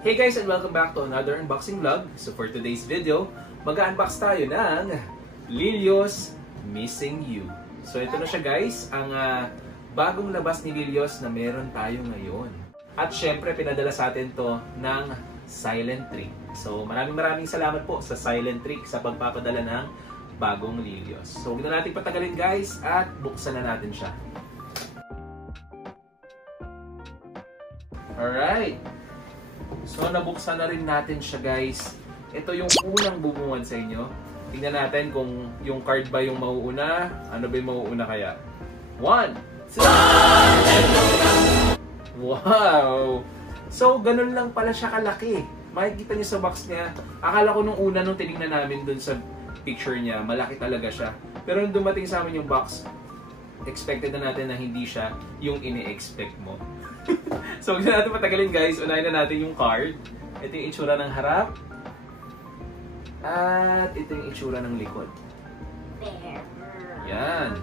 Hey guys, and welcome back to another unboxing vlog. So for today's video, mag-unbox tayo ng Lilios Missing You. So ito na siya guys, ang bagong labas ni Lilios na meron tayo ngayon. At syempre pinadala sa atin to ng Silent Trick. So maraming salamat po sa Silent Trick sa pagpapadala ng bagong Lilios. So huwag na natin patagalin guys at buksan na natin siya. Alright. So nabuksan na rin natin siya guys. Ito yung unang bubungad sa inyo. Tingnan natin kung yung card ba yung mauuna. Ano ba yung mauuna kaya? 1, 2, wow! So ganun lang pala siya kalaki. Makikita niyo sa box niya. Akala ko nung una nung tinignan namin dun sa picture niya, malaki talaga siya. Pero nung dumating sa amin yung box, expected na natin na hindi siya yung ini-expect mo. So huwag na natin patagalin guys, unahin na natin yung card. Ito yung itsura ng harap. At ito yung itsura ng likod. Yan.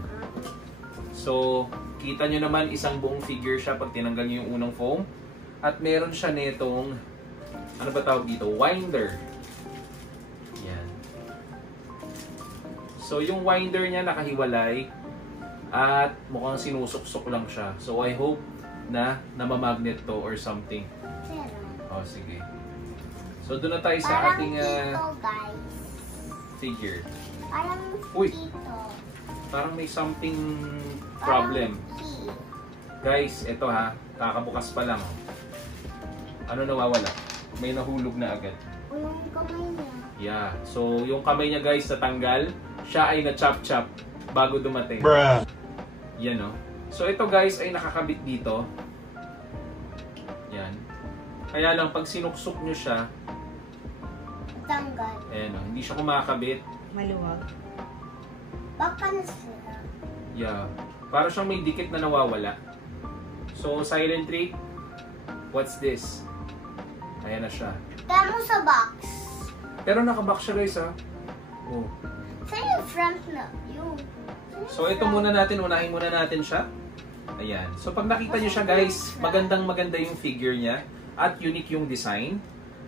So, kita nyo naman isang buong figure siya pag tinanggal nyo yung unang foam. At meron siya netong, ano ba tawag dito? Winder. Yan. So yung winder niya nakahiwalay. At mukhang sinusuksok lang siya. So I hope na namamagnet to or something. Oh, sige. So doon na tayo sa ating figure. Parang uy, dito. parang may something problem. Guys, ito ha, kakabukas pa lang. Ano nawawala? May nahulog na agad. Yung kamay niya. Yeah. So yung kamay niya guys natanggal. Siya ay na-chop-chop bago dumating. Bruh. Yan o. So ito guys ay nakakabit dito. Yan. Kaya lang pag sinuksok nyo siya, Tanggal. ayan o, hindi siya kumakabit. Maluwag. Baka nasira. Yeah. Para siyang may dikit na nawawala. So Silent Trick, what's this? Ayan na siya. Tama mo sa box. Pero nakabox siya guys ha. Oh. Saan yung front na? Yung. So ito muna natin, unahin muna natin siya. Ayan. So pag nakita nyo siya guys, maganda yung figure niya. At unique yung design.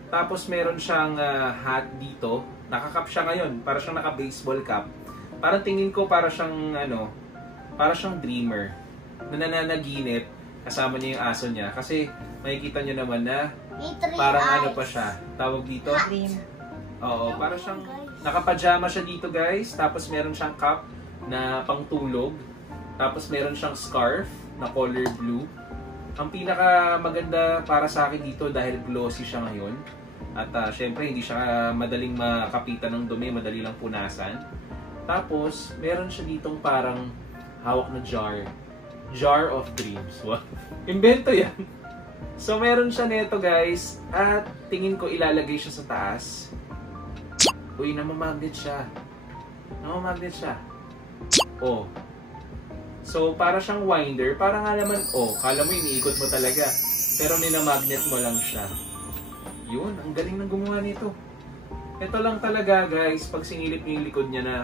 Tapos meron siyang hat dito. Nakakap siya ngayon. Para siyang naka-baseball cap. Parang tingin ko para siyang para siyang dreamer. Na nananaginip. Kasama niya yung aso niya. Kasi makikita nyo naman na parang ano pa siya. Tawag dito? Dream. Oo, para siyang nakapajama siya dito guys. Tapos meron siyang cap na pangtulog. Tapos meron siyang scarf na color blue. Ang pinaka maganda para sa akin dito dahil glossy siya ngayon. At syempre hindi siya madaling makapitan ng dumi, madali lang punasan. Tapos meron siya ditong parang hawak na jar. Jar of Dreams. Wow. Invento yan. So meron siya nito guys. At tingin ko ilalagay siya sa taas. Uy, namamagnet siya. Namamagnet siya. Oh. So, para siyang winder. Para nga naman, oh, kala mo iniikot mo talaga. Pero minamagnet mo lang siya. Yun, ang galing ng gumawa nito. Ito lang talaga, guys, pag sinilip niyo yung likod niya na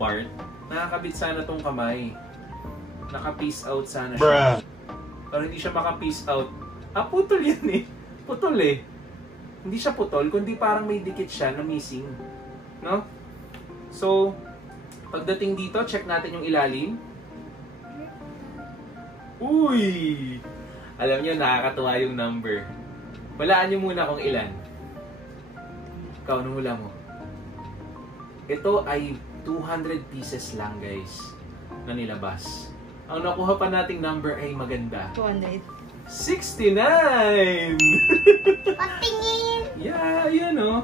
part, nakakabit sana tong kamay. Naka-peace out sana siya. Pero hindi siya maka-peace out. Ah, putol yan eh. Putol eh. Hindi siya putol, kundi parang may dikit siya na missing. No? So, pagdating dito, check natin yung ilalim. Uy! Alam niyo, nakakatuwa yung number. Walaan niyo muna kung ilan. Ikaw, anong hula mo? Ito ay 200 pieces lang, guys, na nilabas. Ang nakuha pa nating number ay maganda. 200. 69! Patingin! Yeah, yan o.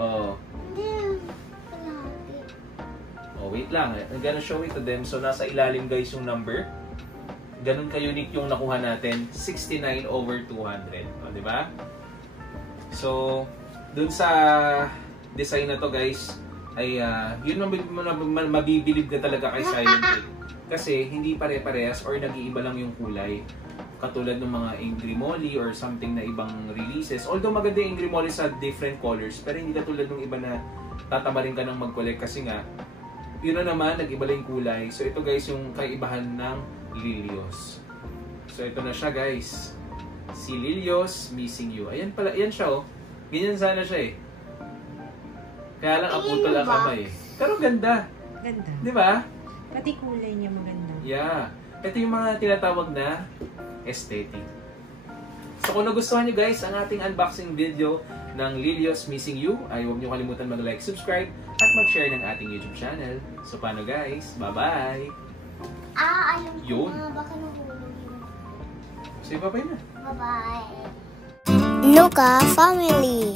Oh. Hindi. Palagi. Oh, wait lang. I'm gonna show it to them. So, nasa ilalim guys yung number. Ganun ka-unique yung nakuha natin. 69 over 200. O, di ba? So, dun sa design na to guys, ay yun ang mabibilib ka talaga kay Silent Trick. Kasi hindi pare-parehas or nag-iiba lang yung kulay. Katulad ng mga Angry Molly or something na ibang releases. Although maganda yung Angry Molly sa different colors, pero hindi katulad ng iba na tatamarin ka ng mag-collect kasi nga, yun na naman, nag-iba lang yung kulay. So ito guys, yung kaibahan ng Lilios. So ito na siya guys. Si Lilios Missing You. Ayan pala, ayan siya oh. Ganyan sana siya eh. Kaya lang aputol ang kamay eh. Pero ganda. Ganda. Di ba? Pati kulay niya maganda. Yeah. Ito yung mga tinatawag na aesthetic. So kung nagustuhan nyo guys ang ating unboxing video ng Lilios Missing You, ay huwag nyo kalimutan mag-like, subscribe, at mag-share ng ating YouTube channel. So paano guys? Bye-bye! Ayun Yun. ko na. Baka nahulog yun. Say bye-bye na. Bye-bye. Nuka Family.